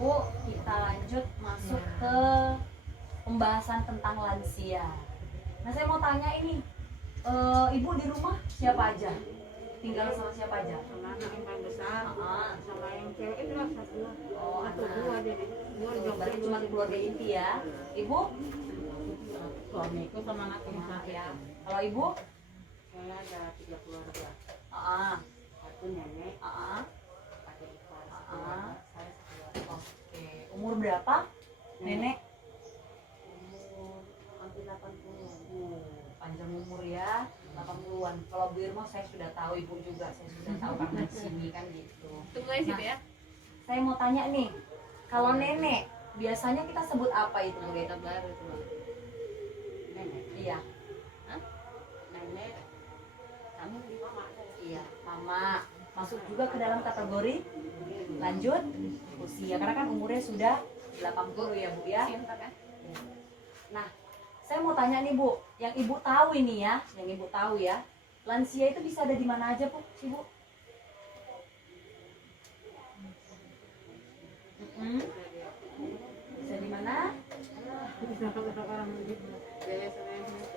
Bu, kita lanjut masuk ke pembahasan tentang lansia. Nah, saya mau tanya ini, Ibu di rumah siapa aja? Tinggal sama siapa aja? Sama anak yang paling besar, sama yang cewek itu lah satu. Oh, Satu anak. dua jadi dua di Berarti cuma keluarga inti ya. Ibu? suamiku sama anak yang satu. Ya. Kalau Ibu? Saya ada 3 keluarga. Ah, Satu nenek, ah, adik ipar, ah. saya sekeluarga. Oke. Umur berapa? Nenek? Umur hampir 80. Panjang umur ya, 80-an. Kalau Bu Irma saya sudah tahu, Ibu juga saya sudah tahu karena di sini kan gitu. Tunggu aja Nah, ya. saya mau tanya nih, kalau nenek biasanya kita sebut apa itu, Bu? Kita baru tuh. Nenek, Iya, nenek, kami di mama. iya, mama. Masuk juga ke dalam kategori lanjut usia karena kan umurnya sudah 80 ya, Bu ya. Cinta kan? Nah, saya mau tanya nih, Bu, yang Ibu tahu ini ya, yang Ibu tahu ya, lansia itu bisa ada di mana aja, Bu, sih, Bu? Bisa di mana?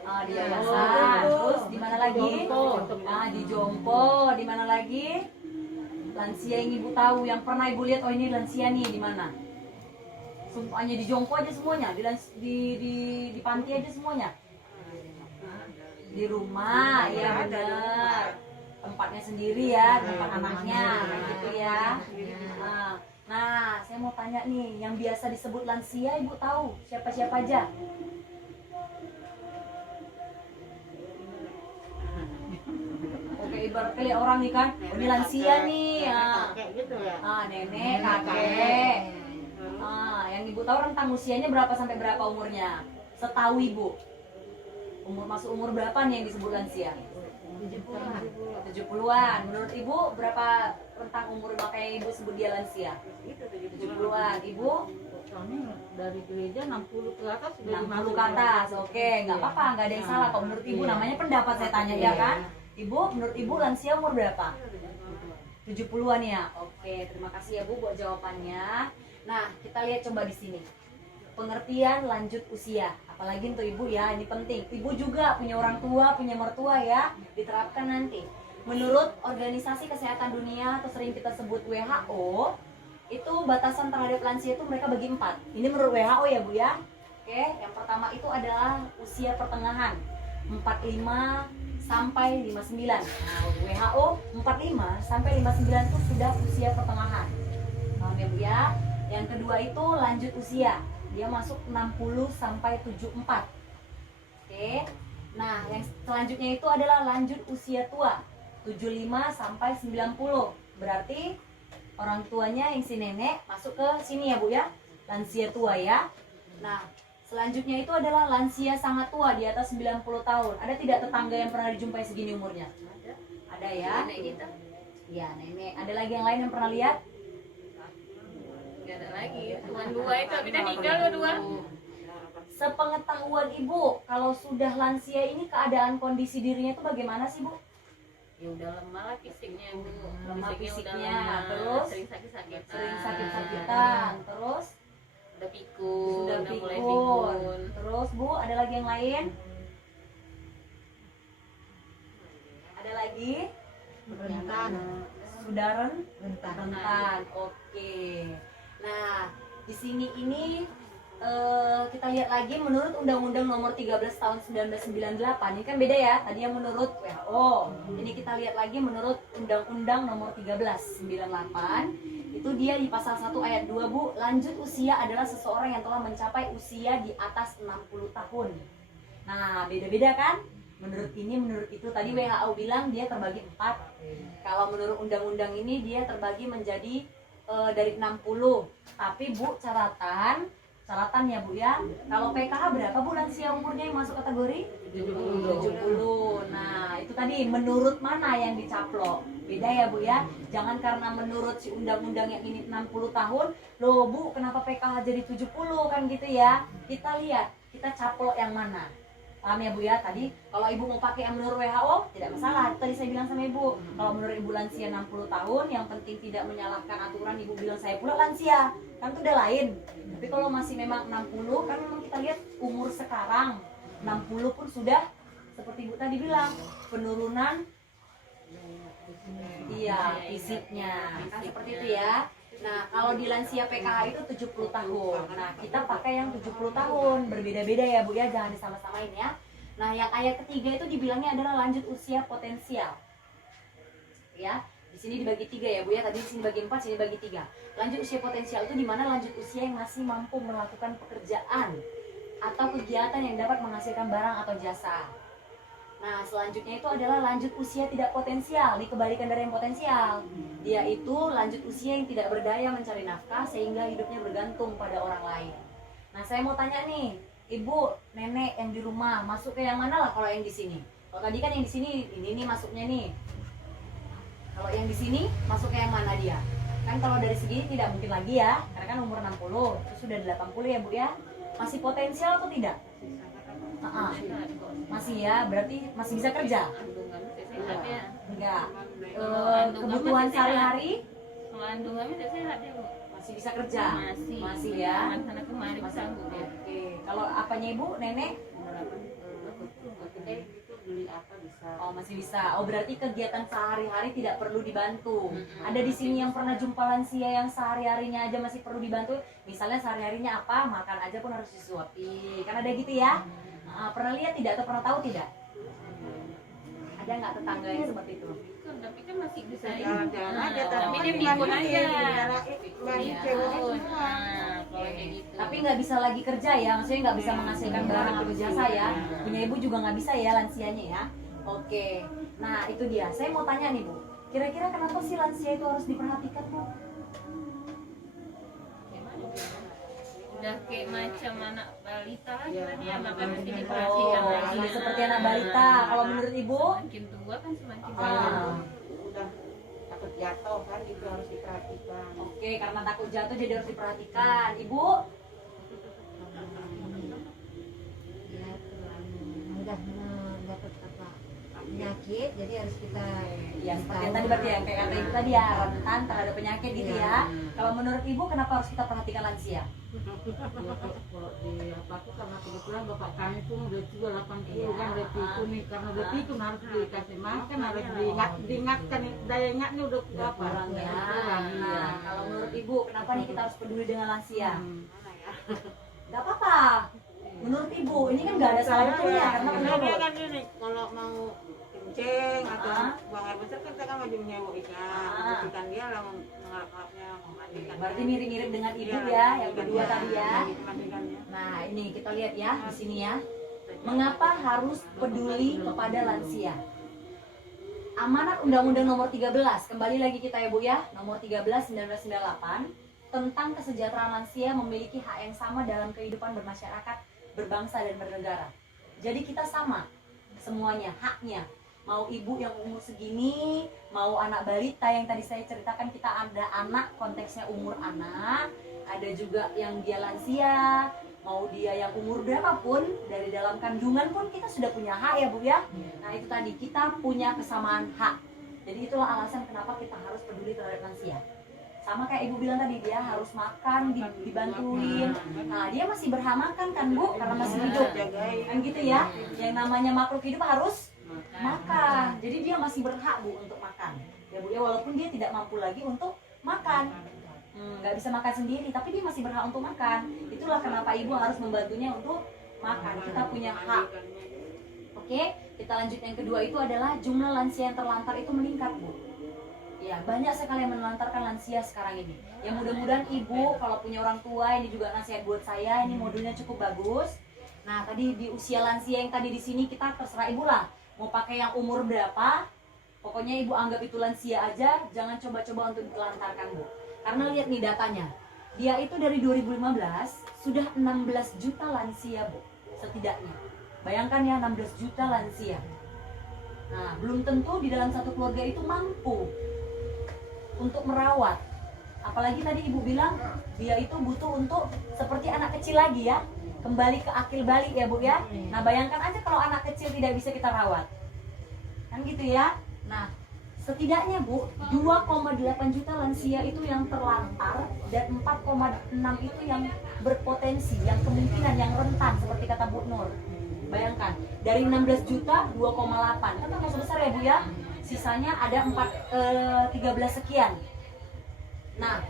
Ah, di yayasan. Terus di mana lagi? Ah, di Jompo. Di mana lagi? Lansia yang Ibu tahu, yang pernah Ibu lihat, oh ini lansia nih, di mana? Semuanya di Jompo aja semuanya, di panti aja semuanya. Di rumah, ya benar. Tempatnya sendiri ya, tempat anaknya, gitu ya. Nah, saya mau tanya nih, yang biasa disebut lansia Ibu tahu siapa-siapa aja? Oke, ibarat kali orang nih kan, oh, ini lansia nih, ya. Kayak gitu ya. Nenek, kakek. Yang Ibu tahu rentang usianya berapa sampai berapa umurnya? Setahu Ibu. Masuk umur berapa nih yang disebut lansia? 70-an. Menurut Ibu berapa rentang umur makanya Ibu sebut dia lansia? 70-an. Ibu? Kami dari gereja 60 ke atas sudah 60 ke atas. Oke, nggak apa-apa, nggak ada yang salah. Kalau menurut Ibu namanya pendapat saya tanya ya kan? Ibu, menurut Ibu lansia umur berapa? 70-an ya. Oke, terima kasih ya Bu buat jawabannya. Nah, kita lihat coba di sini. Pengertian lanjut usia. Apalagi untuk Ibu ya, ini penting. Ibu juga punya orang tua, punya mertua ya, diterapkan nanti. Menurut Organisasi Kesehatan Dunia atau sering kita sebut WHO, itu batasan terhadap lansia itu mereka bagi 4. Ini menurut WHO ya Bu ya. Oke, yang pertama itu adalah usia pertengahan, 45 sampai 59. Nah, WHO 45 sampai 59 itu sudah usia pertengahan. Paham ya Bu ya? Yang kedua itu lanjut usia. Dia masuk 60 sampai 74. Oke. Nah, yang selanjutnya itu adalah lanjut usia tua, 75 sampai 90. Berarti orang tuanya yang si nenek masuk ke sini ya Bu ya. Lansia tua ya. Nah, selanjutnya itu adalah lansia sangat tua di atas 90 tahun. Ada tidak tetangga yang pernah dijumpai segini umurnya? Ada ya? Nenek kita. Ya, nenek. Ada lagi yang lain yang pernah lihat? Gak ada lagi. Cuma 2 itu tapi udah tinggal 2. Sepengetahuan Ibu, kalau sudah lansia ini keadaan kondisi dirinya itu bagaimana sih Bu? Ya udah lemah lah fisiknya Bu. Lemah fisiknya, udah lemah, terus sering sakit-sakitan. Sering sakit-sakitan, terus Udah pikun, sudah mulai pikun. pikun. Terus Bu, ada lagi yang lain? Ada lagi? rentan. Sudah rentan. Oke. Nah, di sini ini kita lihat lagi menurut Undang-Undang Nomor 13 Tahun 1998. Ini kan beda ya. Tadi yang menurut WHO. Ini kita lihat lagi menurut Undang-Undang Nomor 1398. Itu dia di pasal 1 ayat 2 Bu, lanjut usia adalah seseorang yang telah mencapai usia di atas 60 tahun. Nah, beda-beda kan? Menurut ini, menurut itu. Tadi WHO bilang dia terbagi 4. Kalau menurut undang-undang ini dia terbagi menjadi dari 60. Tapi Bu, catatan ya Bu ya. Kalau PKH berapa Bu lansia umurnya yang masuk kategori? 70. Nah, itu tadi menurut mana yang dicaplok. Beda ya Bu ya. Jangan karena menurut si undang-undang yang ini 60 tahun, loh Bu, kenapa PKH jadi 70 kan gitu ya. Kita lihat, kita caplok yang mana. Paham ya Bu ya? Tadi kalau Ibu mau pakai yang menurut WHO tidak masalah. Tadi saya bilang sama Ibu, kalau menurut Ibu lansia 60 tahun, yang penting tidak menyalahkan aturan. Ibu bilang saya pula lansia, kan itu udah lain. Tapi kalau masih memang 60, kan memang kita lihat umur sekarang 60 pun sudah seperti Ibu tadi bilang penurunan fisiknya. Kan seperti itu ya. Nah, kalau di lansia PKH itu 70 tahun. Nah, kita pakai yang 70 tahun. Berbeda-beda ya, Bu ya, jangan disama-samain ya. Nah, yang ayat ketiga itu dibilangnya adalah lanjut usia potensial. Ya, di sini dibagi 3 ya, Bu ya. Tadi di sini bagi 4, sini bagi 3. Lanjut usia potensial itu di mana lanjut usia yang masih mampu melakukan pekerjaan atau kegiatan yang dapat menghasilkan barang atau jasa. Nah, selanjutnya itu adalah lanjut usia tidak potensial, dikebalikan dari yang potensial. Dia itu lanjut usia yang tidak berdaya mencari nafkah sehingga hidupnya bergantung pada orang lain. Nah, saya mau tanya nih, Ibu, nenek yang di rumah masuk ke yang mana lah kalau yang di sini? Kalau tadi kan yang di sini ini nih masuknya nih. Kalau yang di sini masuk ke yang mana dia? Kan kalau dari segini tidak mungkin lagi ya, karena kan umur 60, terus sudah 80 ya, Bu ya. Masih potensial atau tidak? Masih ya, berarti masih bisa kerja? Enggak. Kebutuhan sehari-hari? Masih bisa kerja? Masih ya? Oke. Kalau apanya Ibu, nenek? Oh, masih bisa. Oh, berarti kegiatan sehari-hari tidak perlu dibantu. Ada di sini yang pernah jumpa lansia yang sehari-harinya aja masih perlu dibantu. Misalnya sehari-harinya apa, makan aja pun harus disuapi. Kan ada gitu ya? Pernah lihat tidak atau pernah tahu tidak? Ada nggak tetangga yang seperti itu? Tapi kan masih bisa jalan-jalan aja, tapi dia pikun aja. Tapi nggak bisa lagi kerja ya, maksudnya nggak bisa menghasilkan barang atau jasa ya. Punya Ibu juga nggak bisa ya lansianya ya. Oke, nah itu dia. Saya mau tanya nih Bu, kira-kira kenapa sih lansia itu harus diperhatikan Bu? Udah kayak macam anak balita lagi lah dia, maka mesti diperhatikan lagi. Sudah seperti anak balita. Kalau menurut Ibu? Semakin tua kan semakin banyak. Udah takut jatuh kan, itu harus diperhatikan. Oke, karena takut jatuh jadi harus diperhatikan. Ibu? Udah mendapat apa penyakit, jadi harus kita Ya seperti yang tadi berarti ya, kayak kata Ibu tadi ya, rentan terhadap penyakit gitu ya. Kalau menurut Ibu kenapa harus kita perhatikan lansia? Kalau di apa tuh karena kebetulan bapak kami pun udah tua 80 kan udah pikun nih, karena udah pikun harus dikasih makan, harus diingatkan daya ingatnya udah apa Kurang ya. Nah, kalau menurut Ibu kenapa nih kita harus peduli dengan lansia? Gak apa-apa. Menurut Ibu ini kan gak ada salah betulnya karena Karena dia menurut. kan gini, kalau mau kencing atau buang air besar kan kita kan wajib menyewa ikan. Ikan dia lah mengarap-arapnya, memandikan. Berarti mirip-mirip dengan Ibu ya, yang kedua tadi ya. Mandikannya. Nah ini kita lihat ya di sini ya. Mengapa harus peduli kepada lansia? Amanat Undang-Undang Nomor 13, kembali lagi kita ya Bu ya, Nomor 13 1998 tentang kesejahteraan lansia memiliki hak yang sama dalam kehidupan bermasyarakat, berbangsa dan bernegara. Jadi kita sama semuanya haknya. Mau ibu yang umur segini, mau anak balita yang tadi saya ceritakan, kita ada anak konteksnya umur anak, ada juga yang dia lansia, mau dia yang umur berapapun, dari dalam kandungan pun kita sudah punya hak ya Bu ya. Nah itu tadi, kita punya kesamaan hak. Jadi itulah alasan kenapa kita harus peduli terhadap lansia. Sama kayak Ibu bilang tadi, dia harus makan, dibantuin. Nah dia masih berhak makan kan Bu, karena masih hidup. Kan gitu ya, yang namanya makhluk hidup harus makan. Jadi dia masih berhak Bu untuk makan ya Bu ya, walaupun dia tidak mampu lagi untuk makan, nggak bisa makan sendiri, tapi dia masih berhak untuk makan. Itulah kenapa Ibu harus membantunya untuk makan. Kita punya hak. Oke, kita lanjut yang kedua, itu adalah jumlah lansia yang terlantar itu meningkat Bu. Ya, banyak sekali yang menelantarkan lansia sekarang ini. Ya mudah-mudahan Ibu kalau punya orang tua, ini juga nasihat buat saya, ini modulnya cukup bagus. Nah, tadi di usia lansia yang tadi di sini kita terserah Ibu lah. Mau pakai yang umur berapa, pokoknya Ibu anggap itu lansia aja, jangan coba-coba untuk ditelantarkan Bu. Karena lihat nih datanya, dia itu dari 2015 sudah 16 juta lansia Bu, setidaknya. Bayangkan ya, 16 juta lansia. Nah, belum tentu di dalam satu keluarga itu mampu untuk merawat. Apalagi tadi ibu bilang dia itu butuh untuk seperti anak kecil lagi ya, kembali ke akil balik ya bu ya. Nah bayangkan aja kalau anak kecil tidak bisa kita rawat, kan gitu ya. Nah setidaknya bu 2,8 juta lansia itu yang terlantar dan 4,6 itu yang berpotensi, yang kemungkinan, yang rentan seperti kata Bu Nur. Bayangkan dari 16 juta 2,8 kan termasuk besar ya bu ya. Sisanya ada 13 sekian. Nah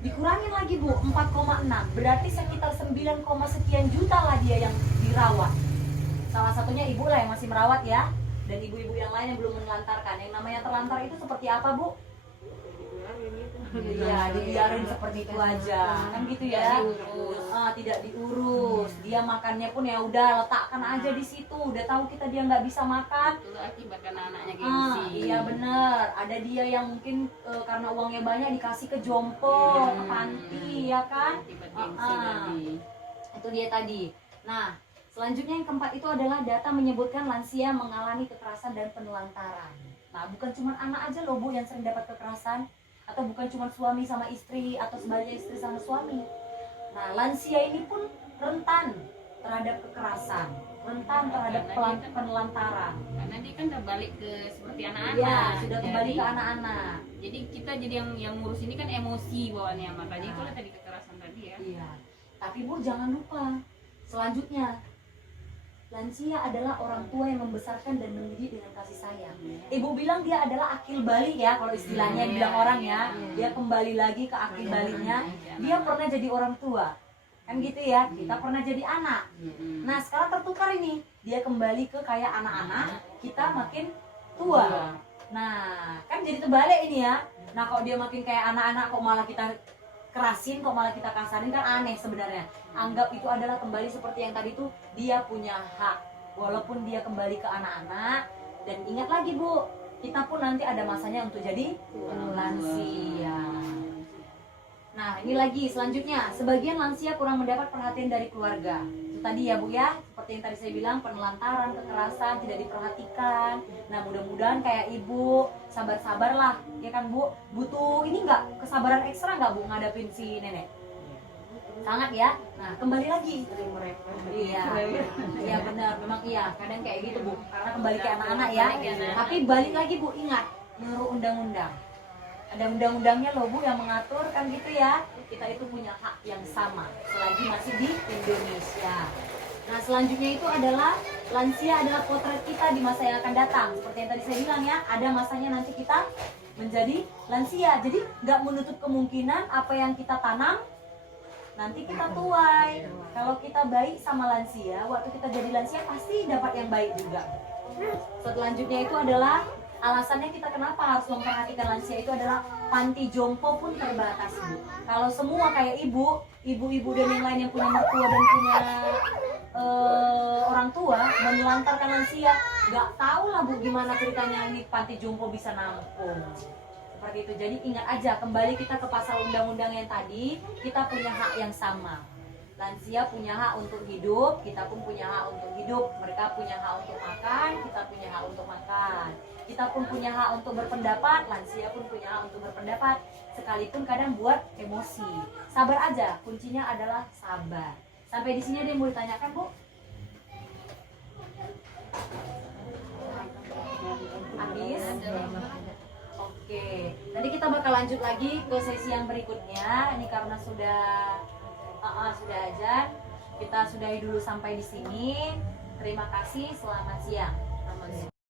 dikurangin lagi bu 4,6 berarti sekitar 9, sekian juta lah dia yang dirawat. Salah satunya ibu lah yang masih merawat ya, dan ibu-ibu yang lain yang belum menelantarkan. Yang namanya terlantar itu seperti apa bu? Iya, dibiarin seperti itu aja, kan gitu ya. Tidak diurus. Dia makannya pun ya udah letakkan aja di situ. Udah tahu kita dia nggak bisa makan. Itu akibat karena anaknya gengsi. Iya bener. Ada dia yang mungkin karena uangnya banyak dikasih ke jompo, ke panti, ya kan? Akibat gengsi tadi. Itu dia tadi. Nah, selanjutnya yang keempat itu adalah data menyebutkan lansia mengalami kekerasan dan penelantaran. Nah, bukan cuma anak aja loh bu yang sering dapat kekerasan, atau bukan cuma suami sama istri atau sebaliknya istri sama suami. Nah, lansia ini pun rentan terhadap kekerasan, rentan terhadap penelantaran. Karena dia kan udah balik ke seperti anak-anak. Iya, sudah kembali ke anak-anak. Jadi kita jadi yang ngurus ini kan emosi bawaannya, makanya itulah tadi kekerasan tadi ya. Iya. Tapi bu jangan lupa selanjutnya, lansia adalah orang tua yang membesarkan dan mendidik dengan kasih sayang. Ibu bilang dia adalah akil balik ya, kalau istilahnya bilang orang ya. Dia kembali lagi ke akil baliknya. Dia pernah jadi orang tua, kan gitu ya. Kita pernah jadi anak. Nah sekarang tertukar ini, dia kembali ke kayak anak-anak, kita makin tua. Nah kan jadi terbalik ini ya. Nah kalau dia makin kayak anak-anak kok malah kita kerasin, kok malah kita kasarin, kan aneh sebenarnya. Anggap itu adalah kembali seperti yang tadi tuh, dia punya hak walaupun dia kembali ke anak-anak. Dan ingat lagi bu, kita pun nanti ada masanya untuk jadi lansia. Nah ini lagi selanjutnya, sebagian lansia kurang mendapat perhatian dari keluarga. Itu tadi ya bu ya, seperti yang tadi saya bilang, penelantaran, kekerasan, tidak diperhatikan. Nah mudah-mudahan kayak ibu sabar-sabarlah ya kan bu. Butuh ini nggak, kesabaran ekstra nggak bu ngadapin si nenek? Sangat ya. Nah kembali lagi, iya iya benar, memang iya kadang kayak gitu bu, karena kembali ke anak-anak ya. Tapi balik lagi bu, ingat menurut undang-undang ada undang-undangnya loh bu yang mengatur, kan gitu ya. Kita itu punya hak yang sama selagi masih di Indonesia. Nah selanjutnya itu adalah lansia adalah potret kita di masa yang akan datang. Seperti yang tadi saya bilang ya, ada masanya nanti kita menjadi lansia. Jadi nggak menutup kemungkinan apa yang kita tanam nanti kita tuai. Kalau kita baik sama lansia, waktu kita jadi lansia pasti dapat yang baik juga. Selanjutnya itu adalah alasannya kita kenapa harus memperhatikan lansia itu adalah panti jompo pun terbatas bu. Kalau semua kayak ibu-ibu dan yang lain yang punya mertua dan punya orang tua menelantarkan lansia, nggak tahu lah bu gimana ceritanya ini panti jompo bisa nampung. Seperti itu. Jadi ingat aja, kembali kita ke pasal undang-undang yang tadi, kita punya hak yang sama. Lansia punya hak untuk hidup, kita pun punya hak untuk hidup. Mereka punya hak untuk makan, kita punya hak untuk makan. Kita pun punya hak untuk berpendapat, lansia pun punya hak untuk berpendapat. Sekalipun kadang buat emosi. Sabar aja, kuncinya adalah sabar. Sampai di sini ada yang mau ditanyakan bu? Habis? Oke, nanti kita bakal lanjut lagi ke sesi yang berikutnya. Ini karena sudah azan, kita sudahi dulu sampai di sini. Terima kasih, selamat siang.